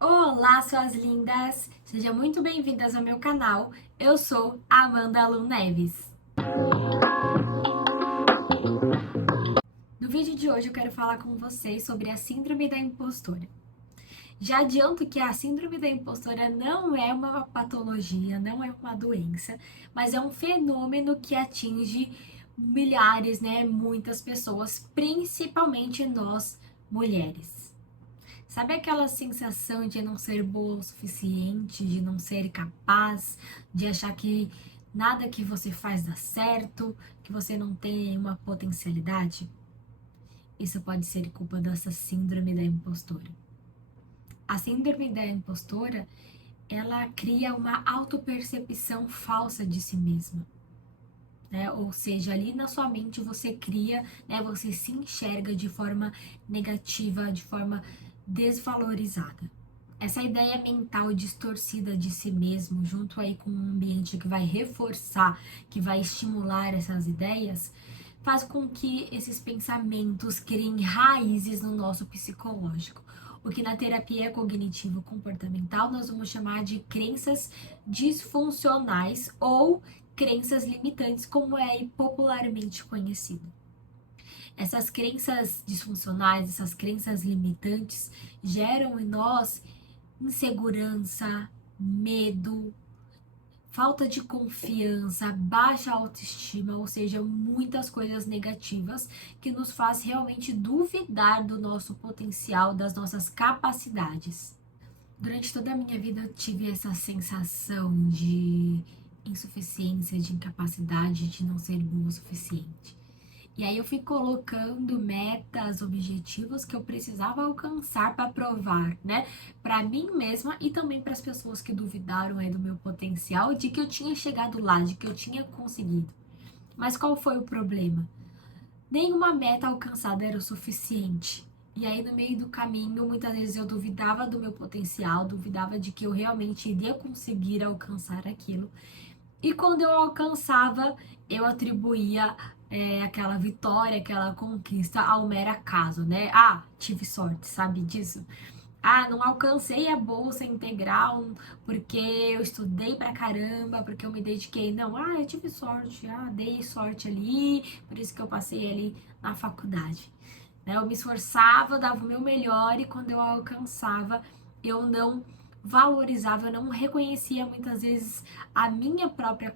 Olá, suas lindas! Sejam muito bem-vindas ao meu canal. Eu sou a Amanda Lu Neves. No vídeo de hoje eu quero falar com vocês sobre a Síndrome da Impostora. Já adianto que a Síndrome da Impostora não é uma patologia, não é uma doença, mas é um fenômeno que atinge milhares, né, muitas pessoas, principalmente nós, mulheres. Sabe aquela sensação de não ser boa o suficiente, de não ser capaz, de achar que nada que você faz dá certo, que você não tem uma potencialidade? Isso pode ser culpa dessa síndrome da impostora. A síndrome da impostora, ela cria uma autopercepção falsa de si mesma. Né? Ou seja, ali na sua mente você cria, né? Você se enxerga de forma negativa, de forma desvalorizada. Essa ideia mental distorcida de si mesmo, junto aí com um ambiente que vai reforçar, que vai estimular essas ideias, faz com que esses pensamentos criem raízes no nosso psicológico. O que na terapia cognitivo-comportamental nós vamos chamar de crenças disfuncionais ou crenças limitantes, como é popularmente conhecido. Essas crenças disfuncionais, essas crenças limitantes geram em nós insegurança, medo, falta de confiança, baixa autoestima, ou seja, muitas coisas negativas que nos faz realmente duvidar do nosso potencial, das nossas capacidades. Durante toda a minha vida eu tive essa sensação de insuficiência, de incapacidade, de não ser boa o suficiente. E aí eu fui colocando metas, objetivos que eu precisava alcançar para provar, né, para mim mesma e também para as pessoas que duvidaram aí do meu potencial, de que eu tinha chegado lá, de que eu tinha conseguido. Mas qual foi o problema? Nenhuma meta alcançada era o suficiente. E aí, no meio do caminho, muitas vezes eu duvidava do meu potencial, duvidava de que eu realmente iria conseguir alcançar aquilo. E quando eu alcançava, eu atribuía aquela vitória, aquela conquista ao mero acaso, né? Ah, tive sorte, sabe disso? Ah, não alcancei a bolsa integral porque eu estudei pra caramba, porque eu me dediquei. Não, eu tive sorte, dei sorte ali, por isso que eu passei ali na faculdade. Né? Eu me esforçava, eu dava o meu melhor e quando eu alcançava, eu não valorizava, eu não reconhecia muitas vezes a minha própria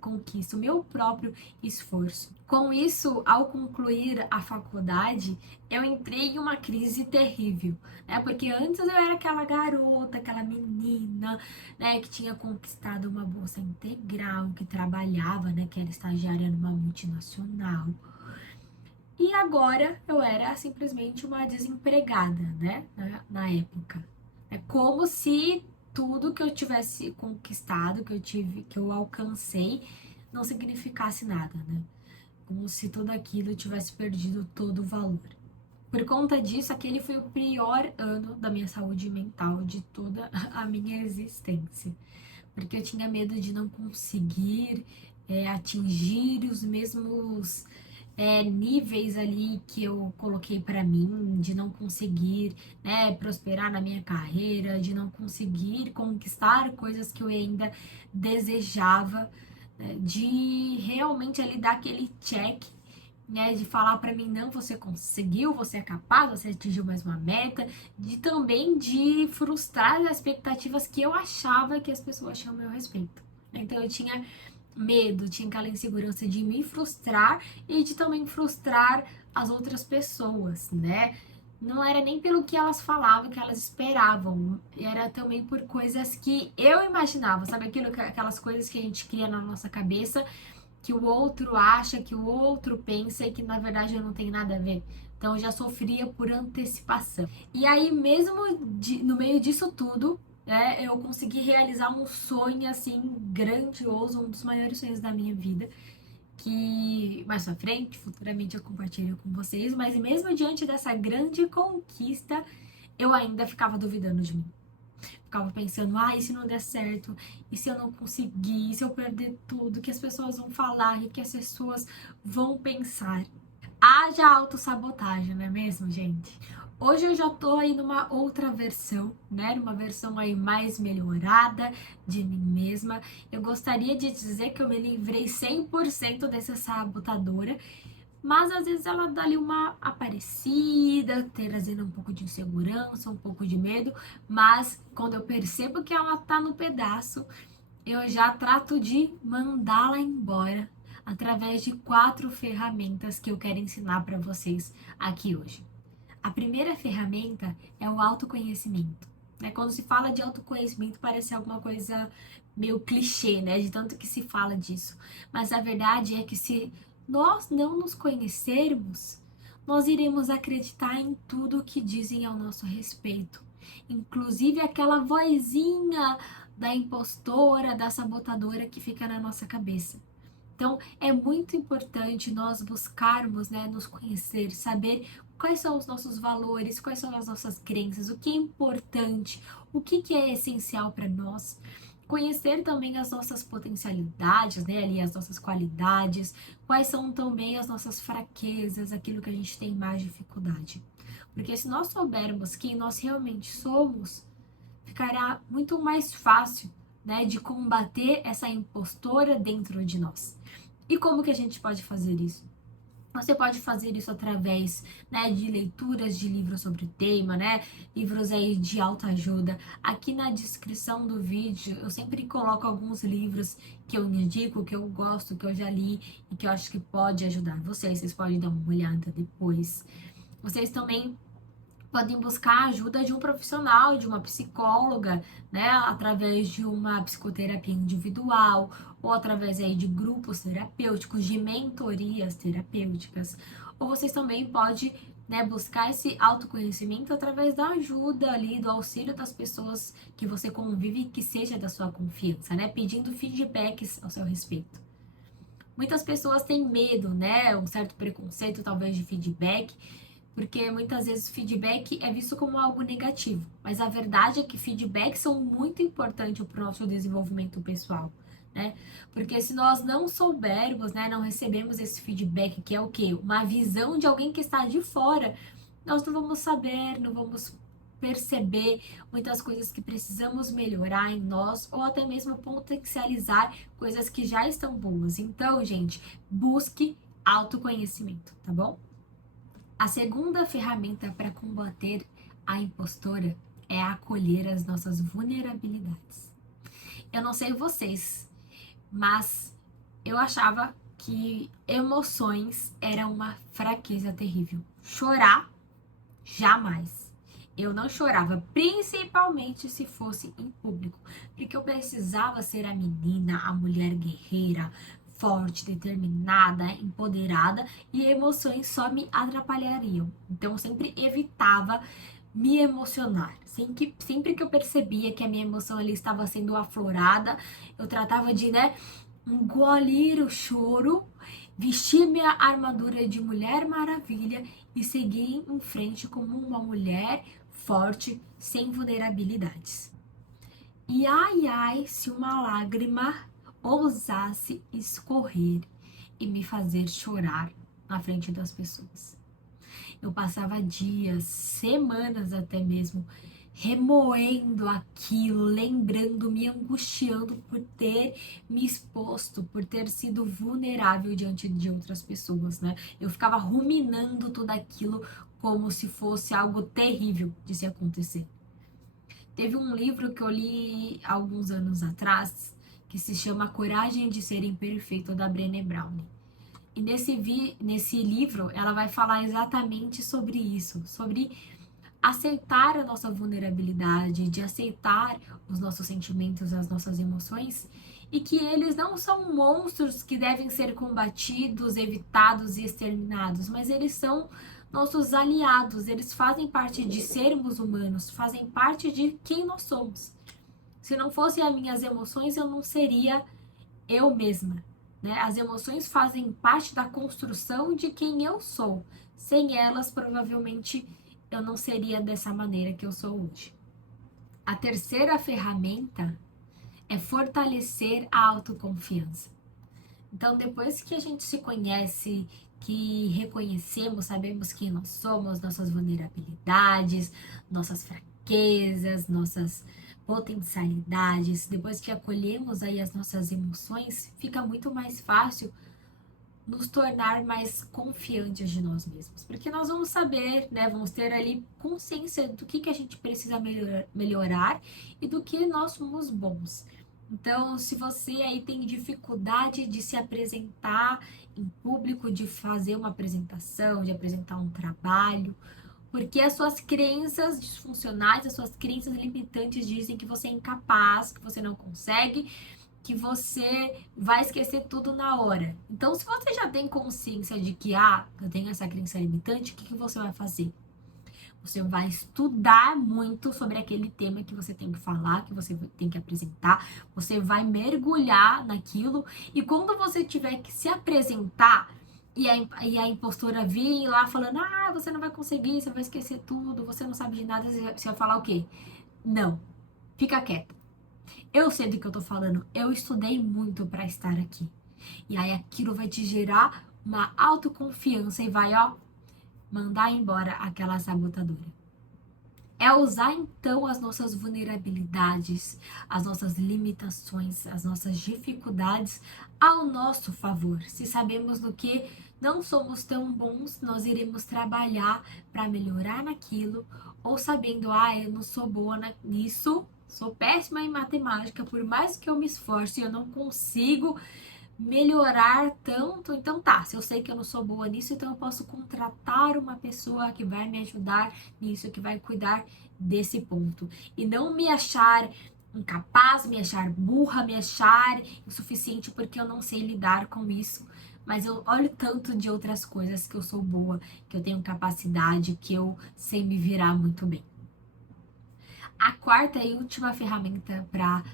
conquista, o meu próprio esforço. Com isso, ao concluir a faculdade, eu entrei em uma crise terrível, né? Porque antes eu era aquela garota, aquela menina, né, que tinha conquistado uma bolsa integral, que trabalhava, né, que era estagiária numa multinacional. E agora eu era simplesmente uma desempregada, né? Na época. É como se tudo que eu tivesse conquistado, que eu alcancei, não significasse nada, né? Como se tudo aquilo tivesse perdido todo o valor. Por conta disso, aquele foi o pior ano da minha saúde mental de toda a minha existência. Porque eu tinha medo de não conseguir atingir os mesmos níveis ali que eu coloquei para mim, de não conseguir, né, prosperar na minha carreira, de não conseguir conquistar coisas que eu ainda desejava, né, de realmente ali dar aquele check, né, de falar para mim, não, você conseguiu, você é capaz, você atingiu mais uma meta, de também de frustrar as expectativas que eu achava que as pessoas tinham a meu respeito. Então eu tinha medo, tinha aquela insegurança de me frustrar e de também frustrar as outras pessoas, né? Não era nem pelo que elas falavam, que elas esperavam, era também por coisas que eu imaginava, sabe aquelas coisas que a gente cria na nossa cabeça, que o outro acha, que o outro pensa e que na verdade não tem nada a ver. Então eu já sofria por antecipação. E aí, mesmo no meio disso tudo, eu consegui realizar um sonho assim grandioso, um dos maiores sonhos da minha vida, que mais pra frente, futuramente eu compartilho com vocês, mas mesmo diante dessa grande conquista, eu ainda ficava duvidando de mim. Ficava pensando, e se não der certo? E se eu não conseguir? E se eu perder tudo? O que as pessoas vão falar? E o que as pessoas vão pensar? Haja autossabotagem, não é mesmo, gente? Hoje eu já tô aí numa outra versão, né? Numa versão aí mais melhorada de mim mesma. Eu gostaria de dizer que eu me livrei 100% dessa sabotadora, mas às vezes ela dá ali uma aparecida, trazendo um pouco de insegurança, um pouco de medo, mas quando eu percebo que ela tá no pedaço, eu já trato de mandá-la embora através de 4 ferramentas que eu quero ensinar para vocês aqui hoje. A primeira ferramenta é o autoconhecimento. Né? Quando se fala de autoconhecimento, parece alguma coisa meio clichê, né? De tanto que se fala disso. Mas a verdade é que se nós não nos conhecermos, nós iremos acreditar em tudo o que dizem ao nosso respeito. Inclusive aquela vozinha da impostora, da sabotadora que fica na nossa cabeça. Então, é muito importante nós buscarmos, né, nos conhecer, saber quais são os nossos valores, quais são as nossas crenças, o que é importante, o que é essencial para nós. Conhecer também as nossas potencialidades, né, ali as nossas qualidades, quais são também as nossas fraquezas, aquilo que a gente tem mais dificuldade. Porque se nós soubermos quem nós realmente somos, ficará muito mais fácil, né, de combater essa impostora dentro de nós. E como que a gente pode fazer isso? Você pode fazer isso através, né, de leituras de livros sobre o tema, né? Livros aí de autoajuda. Aqui na descrição do vídeo eu sempre coloco alguns livros que eu indico, que eu gosto, que eu já li e que eu acho que pode ajudar vocês. Vocês podem dar uma olhada depois. Vocês também podem buscar a ajuda de um profissional, de uma psicóloga, né, através de uma psicoterapia individual ou através aí de grupos terapêuticos, de mentorias terapêuticas. Ou vocês também podem, né, buscar esse autoconhecimento através da ajuda ali, do auxílio das pessoas que você convive e que seja da sua confiança, né, pedindo feedbacks ao seu respeito. Muitas pessoas têm medo, né, um certo preconceito talvez de feedback, porque muitas vezes feedback é visto como algo negativo, mas a verdade é que feedbacks são muito importantes para o nosso desenvolvimento pessoal, né? Porque se nós não soubermos, né, não recebemos esse feedback, que é o quê? Uma visão de alguém que está de fora, nós não vamos saber, não vamos perceber muitas coisas que precisamos melhorar em nós ou até mesmo potencializar coisas que já estão boas. Então, gente, busque autoconhecimento, tá bom? A segunda ferramenta para combater a impostora é acolher as nossas vulnerabilidades. Eu não sei vocês, mas eu achava que emoções eram uma fraqueza terrível. Chorar, jamais. Eu não chorava, principalmente se fosse em público, porque eu precisava ser a menina, a mulher guerreira, forte, determinada, empoderada, e emoções só me atrapalhariam. Então eu sempre evitava me emocionar. Sempre que eu percebia que a minha emoção ali estava sendo aflorada, eu tratava de, né, engolir o choro, vestir minha armadura de Mulher Maravilha e seguir em frente como uma mulher forte, sem vulnerabilidades. E ai, ai, se uma lágrima ousasse escorrer e me fazer chorar na frente das pessoas. Eu passava dias, semanas até mesmo, remoendo aquilo, lembrando, me angustiando por ter me exposto, por ter sido vulnerável diante de outras pessoas, né? Eu ficava ruminando tudo aquilo como se fosse algo terrível de se acontecer. Teve um livro que eu li alguns anos atrás que se chama Coragem de Ser Imperfeito, da Brené Brown. E nesse livro, ela vai falar exatamente sobre isso, sobre aceitar a nossa vulnerabilidade, de aceitar os nossos sentimentos, as nossas emoções, e que eles não são monstros que devem ser combatidos, evitados e exterminados, mas eles são nossos aliados, eles fazem parte de sermos humanos, fazem parte de quem nós somos. Se não fossem as minhas emoções, eu não seria eu mesma, né? As emoções fazem parte da construção de quem eu sou. Sem elas, provavelmente, eu não seria dessa maneira que eu sou hoje. A terceira ferramenta é fortalecer a autoconfiança. Então, depois que a gente se conhece, que reconhecemos, sabemos quem nós somos, nossas vulnerabilidades, nossas fraquezas, nossas potencialidades, depois que acolhemos aí as nossas emoções, fica muito mais fácil nos tornar mais confiantes de nós mesmos, porque nós vamos saber, né, vamos ter ali consciência do que a gente precisa melhorar e do que nós somos bons. Então, se você aí tem dificuldade de se apresentar em público, de fazer uma apresentação, de apresentar um trabalho, porque as suas crenças disfuncionais, as suas crenças limitantes dizem que você é incapaz, que você não consegue, que você vai esquecer tudo na hora. Então, se você já tem consciência de que, eu tenho essa crença limitante, o que você vai fazer? Você vai estudar muito sobre aquele tema que você tem que falar, que você tem que apresentar. Você vai mergulhar naquilo. E quando você tiver que se apresentar e a impostora vir lá falando, você não vai conseguir, você vai esquecer tudo, você não sabe de nada, você vai falar o quê? Não, fica quieta. Eu sei do que eu tô falando, eu estudei muito para estar aqui. E aí aquilo vai te gerar uma autoconfiança e vai, mandar embora aquela sabotadora. É usar então as nossas vulnerabilidades, as nossas limitações, as nossas dificuldades ao nosso favor. Se sabemos do que não somos tão bons, nós iremos trabalhar para melhorar naquilo, ou sabendo, eu não sou boa nisso, sou péssima em matemática, por mais que eu me esforce, eu não consigo melhorar tanto. Então tá, se eu sei que eu não sou boa nisso, então eu posso contratar uma pessoa que vai me ajudar nisso, que vai cuidar desse ponto. E não me achar incapaz, me achar burra, me achar insuficiente porque eu não sei lidar com isso. Mas eu olho tanto de outras coisas que eu sou boa, que eu tenho capacidade, que eu sei me virar muito bem. A quarta e última ferramenta para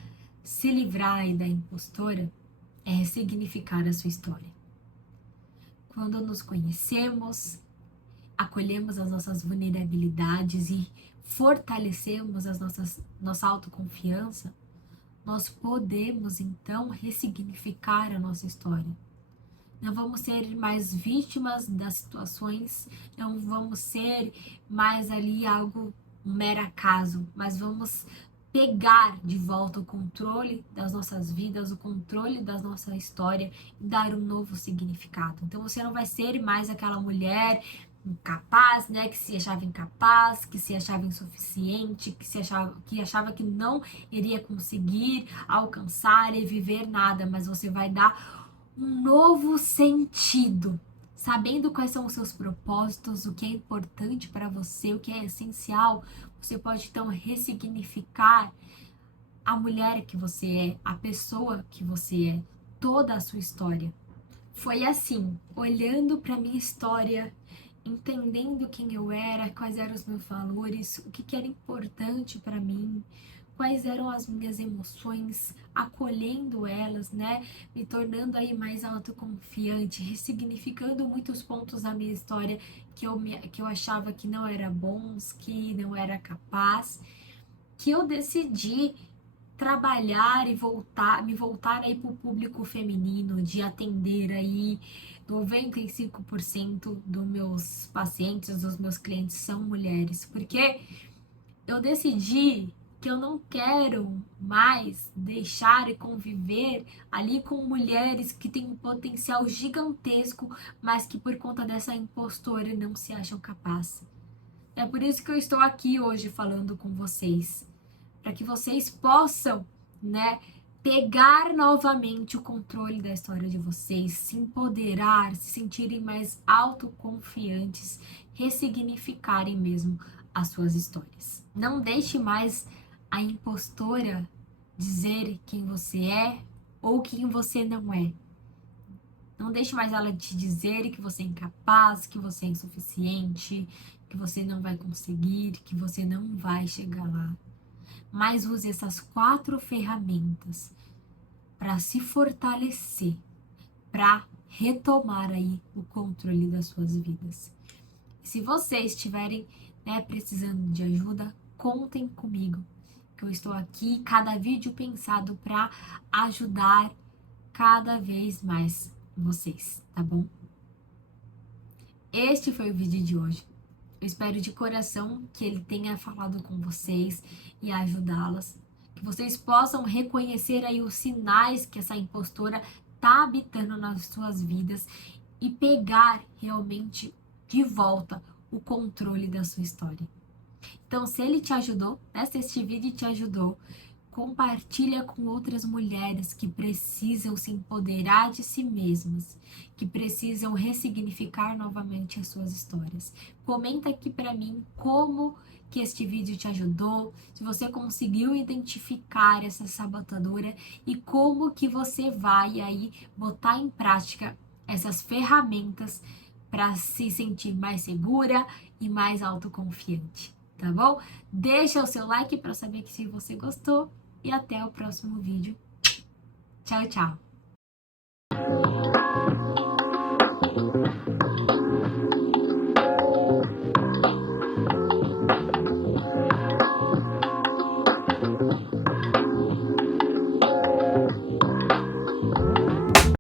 se livrar aí da impostora é ressignificar a sua história. Quando nos conhecemos, acolhemos as nossas vulnerabilidades e fortalecemos nossa autoconfiança, nós podemos então ressignificar a nossa história. Não vamos ser mais vítimas das situações, não vamos ser mais ali um mero acaso, mas vamos pegar de volta o controle das nossas vidas, o controle da nossa história e dar um novo significado. Então você não vai ser mais aquela mulher incapaz, né, que se achava incapaz, que se achava insuficiente, que achava que não iria conseguir alcançar e viver nada, mas você vai dar um novo sentido, sabendo quais são os seus propósitos, o que é importante para você, o que é essencial. Você pode então ressignificar a mulher que você é, a pessoa que você é, toda a sua história. Foi assim, olhando para minha história, entendendo quem eu era, quais eram os meus valores, o que era importante para mim, quais eram as minhas emoções, acolhendo elas, né? Me tornando aí mais autoconfiante, ressignificando muitos pontos da minha história que eu achava que não era bons, que não era capaz, que eu decidi trabalhar e me voltar aí para o público feminino, de atender aí 95% dos meus pacientes, dos meus clientes são mulheres, porque eu decidi que eu não quero mais deixar e conviver ali com mulheres que têm um potencial gigantesco, mas que por conta dessa impostora não se acham capazes. É por isso que eu estou aqui hoje falando com vocês, para que vocês possam, né, pegar novamente o controle da história de vocês, se empoderar, se sentirem mais autoconfiantes, ressignificarem mesmo as suas histórias. Não deixe mais a impostora dizer quem você é ou quem você não é. Não deixe mais ela te dizer que você é incapaz, que você é insuficiente, que você não vai conseguir, que você não vai chegar lá. Mas use essas 4 ferramentas para se fortalecer, para retomar aí o controle das suas vidas. Se vocês estiverem, né, precisando de ajuda, contem comigo, que eu estou aqui, cada vídeo pensado para ajudar cada vez mais vocês, tá bom? Este foi o vídeo de hoje. Eu espero de coração que ele tenha falado com vocês e ajudá-las. Que vocês possam reconhecer aí os sinais que essa impostora está habitando nas suas vidas e pegar realmente de volta o controle da sua história. Então, se ele te ajudou, se este vídeo te ajudou, compartilha com outras mulheres que precisam se empoderar de si mesmas, que precisam ressignificar novamente as suas histórias. Comenta aqui para mim como que este vídeo te ajudou, se você conseguiu identificar essa sabotadora e como que você vai aí botar em prática essas ferramentas para se sentir mais segura e mais autoconfiante, tá bom? Deixa o seu like para saber que se você gostou e até o próximo vídeo. Tchau, tchau!